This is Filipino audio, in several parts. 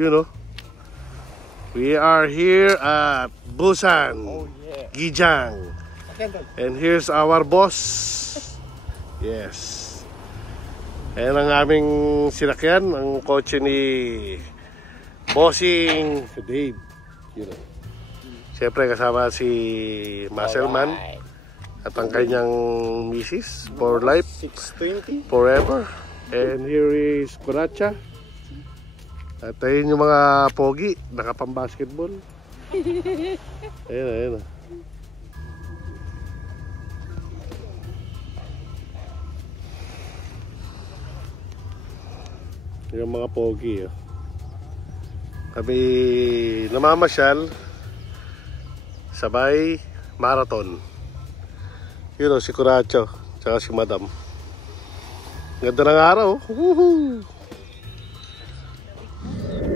You know, we are here at Busan, Gijang. And here's our boss. Yes. Ayan ang aming sinakyan, ang kotse ni Bossing Dave. You know. Siyempre kasama si Muscleman at ang kanyang misis for life, 620 forever. And here is Kuracha. At ayun yung mga pogi, nakapang-basketball. Ayun, ayun. Yung mga pogi. Kami namamasyal sabay marathon. Yun o, si Kuracho tsaka si Madam. Ganda ng araw. Woohoo!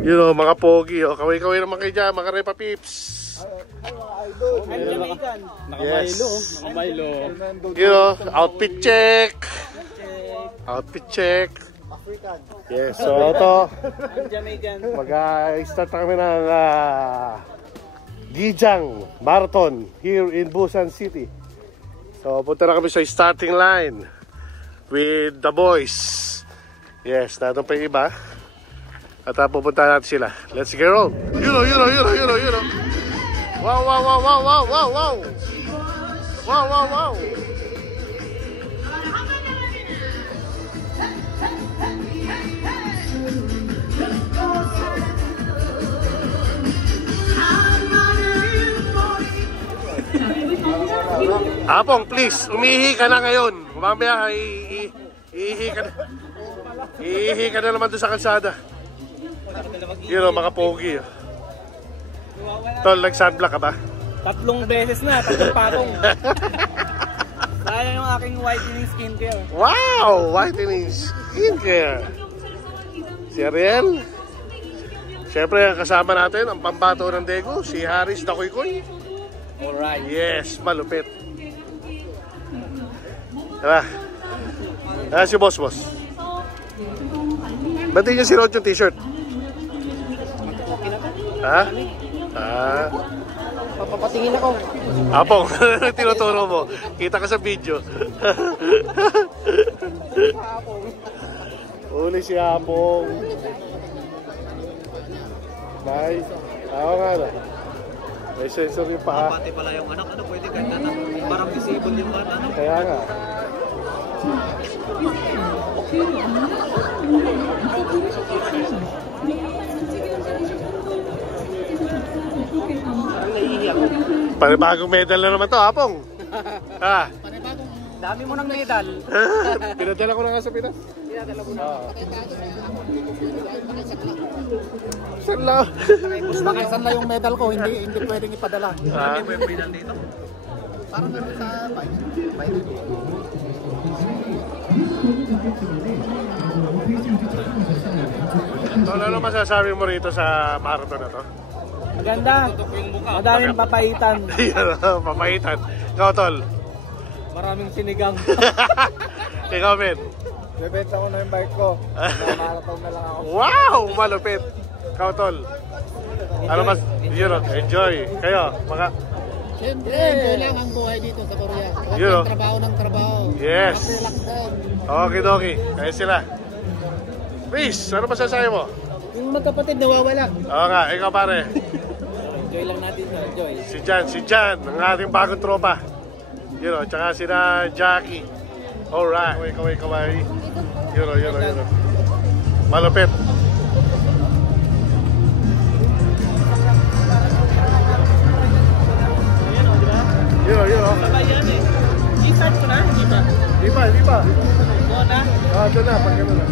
Yun o, mga pogi. Kaway-kaway naman kayo dyan, mga Repa Pips. Naka-Milo. Naka-Milo. Yun o, outfit check. Outfit check. Yes, so ito mag-start na kami ng Gijang Marathon here in Busan City. So punta na kami sa starting line with the boys. Yes, nandun pa yung iba. At pupunta natin sila. Let's get on. You know. Wow. Wow. Apong, please, umihi ka na ngayon. Mamaya, iihi ka na. Iihi ka na naman doon sa kalsada. Yun o, mga pogi. Tol, nag-sunblock ka ba? 3 beses na, 3 patong. Sayang yung aking whitening skincare. Wow! Whitening skincare. Si Ariel. Siyempre, kasama natin ang pambato ng Daegu, si Haris Dakoykoy. Alright. Yes, malupit. Tara. Si boss. Ba't di niya sinuot yung t-shirt? Ha? Papapatingin ako. Apong, tinuturo mo. Kita ka sa video. Uli si Apong. Nice. Ako nga na. May sensor yung paa. Pati pala yung anak, pwede kahit na parang visible yung bata, no? Kaya nga. Panibagong medal na naman to, Apong. Ha? Dami mo ng medal. Pinadala ko na nga sa Pinas. Pinadala ko na. Saan lang? Saan na yung medal ko, hindi pwedeng ipadala. Hindi mo yung medal dito? Parang naman sa bike. Ano masasabi mo rito sa marathon na to? Maganda. Madaming papaitan. Papaitan. Ikaw, Tol. Maraming sinigang. Ikaw, Ben. Bebenta ko na yung bike ko. Marathon na lang ako. Wow! Malupit. Ikaw, Tol. Ano mas? Enjoy. Kayo, mga... Siyempre, enjoy lang ang buhay dito sa Korea. Huwag trabaho ng trabaho. Yes. Relax din. Okay. Kaya sila. Chris, ano masasabi mo? Yung magkapatid nawawala. Oo nga, ikaw pare. Enjoy lang natin, enjoy. Si Jan, ang ating bagong tropa. Tsaka sina Jackie. Alright. Kaway. Yun. Malupit. Yun. Sabay yan eh. I-start ko na, hindi ba? Hindi pa. Doon na? Doon na, pag gano'n na.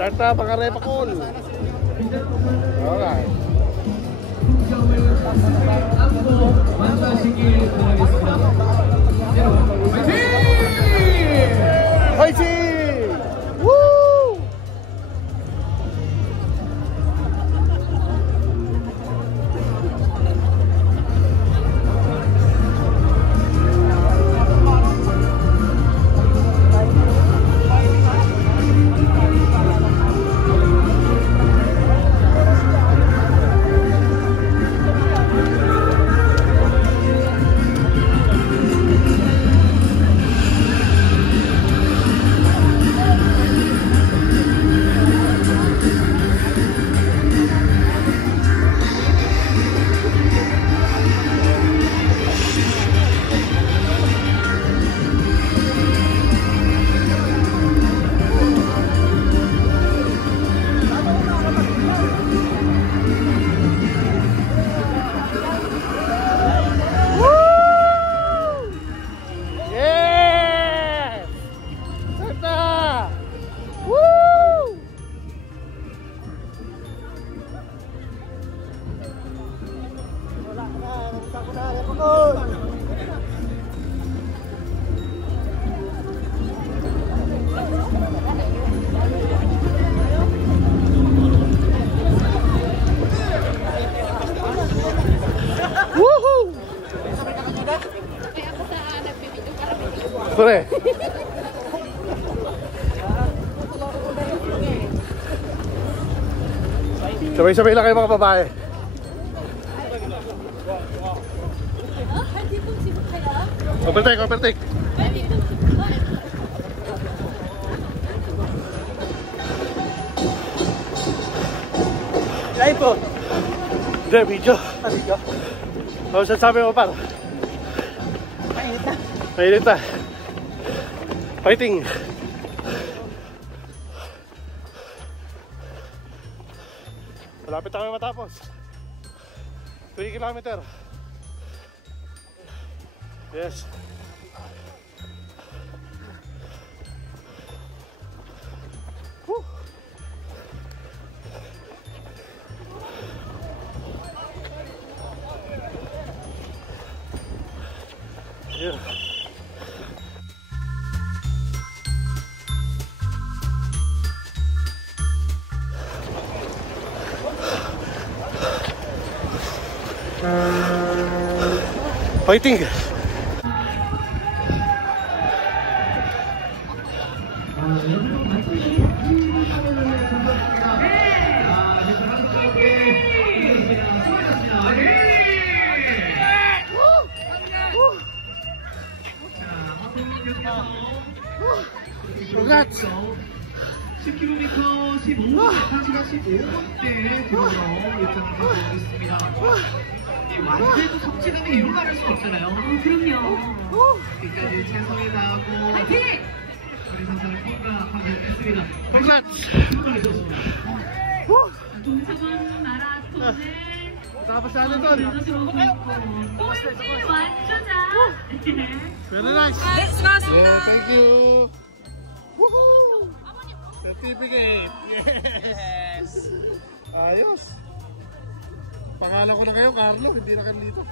Start na, mga Repa Cool. Alright. Fighting! Woo! Pre. Sabay-sabay lang kayo mga babae. Overtake, overtake. Live po. Hindi, video. Video. Ano sasabi mo pa? Mainit na. Mainit na. Fighting. Malapit na kami matapos. 3 kilometer. Yes. Woo. Yeah. Fighting. Congrats. 10km 15분, 1시간 15분대 들어서 일정하고 있습니다. 완전히 성취감이 이루어갈 수 없잖아요. 그럼요. 끝까지 최선을 다하고 화이팅! 우리 선수를 통과하고 있습니다. Congrats. 정말 좋습니다. 동서원 마라톤을 Tapos na doon. 꼴찌 완주자. Very nice. 수고하셨습니다. Yeah, thank you. Woohoo! Certificate. Yes. Ayos. Pangalan ko na kayo, Carlo. Hindi na kayo dito.